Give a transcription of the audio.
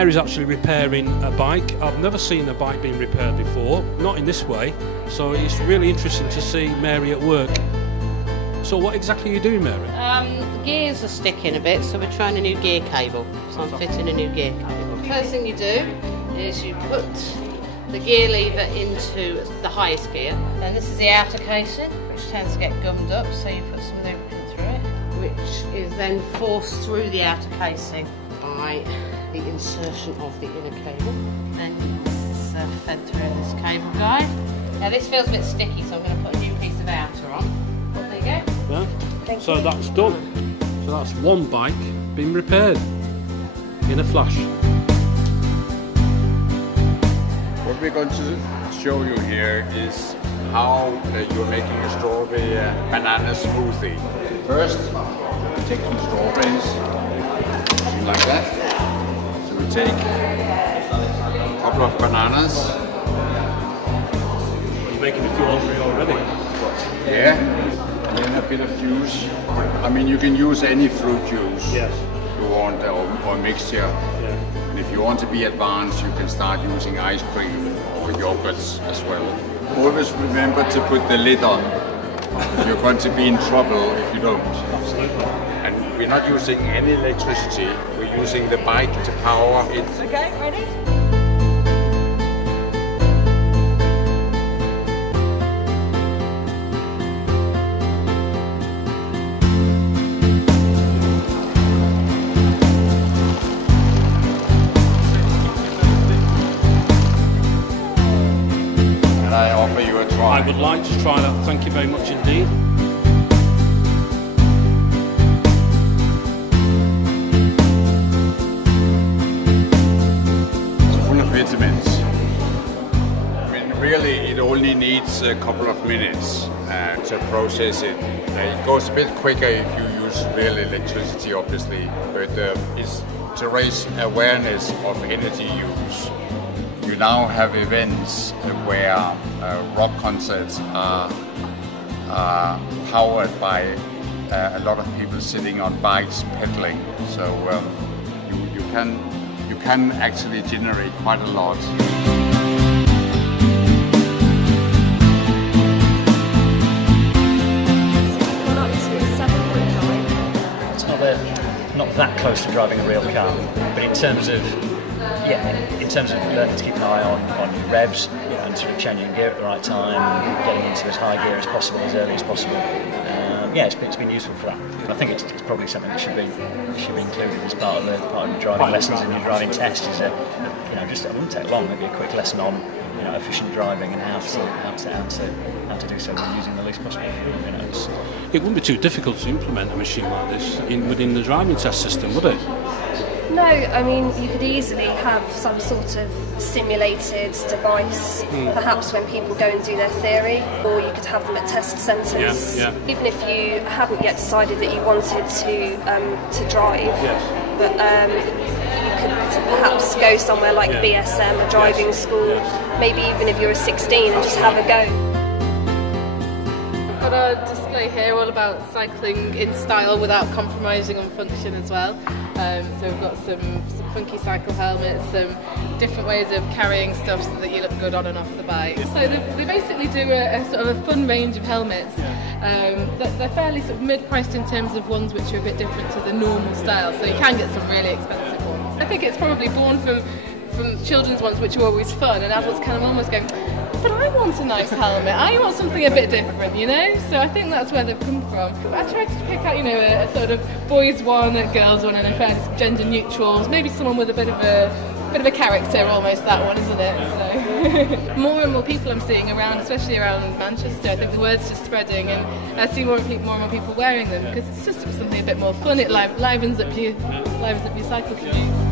Mary's actually repairing a bike. I've never seen a bike being repaired before, not in this way, so it's really interesting to see Mary at work. So what exactly are you doing, Mary? The gears are sticking a bit, so we're trying a new gear cable. So I'm fitting a new gear cable. First thing you do is you put the gear lever into the highest gear, and this is the outer casing, which tends to get gummed up, so you put some lubricant through it, which is then forced through the outer casing by the insertion of the inner cable. Then this is fed through this cable guide. Now this feels a bit sticky, so I'm going to put a new piece of outer on. Well, there you go. Yeah. So that's done. So that's one bike being repaired in a flash. What we're going to show you here is how you're making a strawberry banana smoothie. First, take some strawberries, something like that. So we take a couple of bananas. You're making a strawberry already. Yeah, and then a bit of juice. I mean, you can use any fruit juice you want, or mixture. Yeah. And if you want to be advanced, you can start using ice cream or yogurts as well. Always remember to put the lid on. You're going to be in trouble if you don't. Absolutely. And we're not using any electricity. We're using the bike to power it. Okay, ready? I offer you a try. I would like to try that, thank you very much indeed. It's full of vitamins. I mean, really, it only needs a couple of minutes to process it. It goes a bit quicker if you use real electricity, obviously, but it's to raise awareness of energy use. You now have events where rock concerts are powered by a lot of people sitting on bikes pedaling. So you can actually generate quite a lot. It's not that close to driving a real car, but in terms of learning to keep an eye on your revs, and sort of changing gear at the right time, getting into as high gear as possible, as early as possible. It's been useful for that. And I think it's probably something that should be included as part of the driving lessons in your driving test. Is it wouldn't take long. Maybe a quick lesson on efficient driving and how to do so using the least possible. It wouldn't be too difficult to implement a machine like this within the driving test system, would it? No, I mean, you could easily have some sort of simulated device, perhaps when people go and do their theory, or you could have them at test centres. Yeah. Even if you haven't yet decided that you wanted to drive, but you could perhaps go somewhere like BSM, a driving school, maybe even if you're 16 and just have a go. Got a display here all about cycling in style without compromising on function as well. So we've got some funky cycle helmets, some different ways of carrying stuff so that you look good on and off the bike. So they basically do a sort of a fun range of helmets. They're fairly sort of mid-priced in terms of ones which are a bit different to the normal style, so you can get some really expensive ones. I think it's probably born from children's ones, which are always fun, and adults kind of almost go, but I want a nice helmet, I want something a bit different, So I think that's where they've come from. I tried to pick out, a sort of boys one, a girls one, and a fairly gender neutral, maybe someone with a bit of a character, almost, that one, isn't it? So more and more people I'm seeing around, especially around Manchester. I think the word's just spreading, and I see more and more people wearing them because it's just something a bit more fun. It livens up your cycle commute.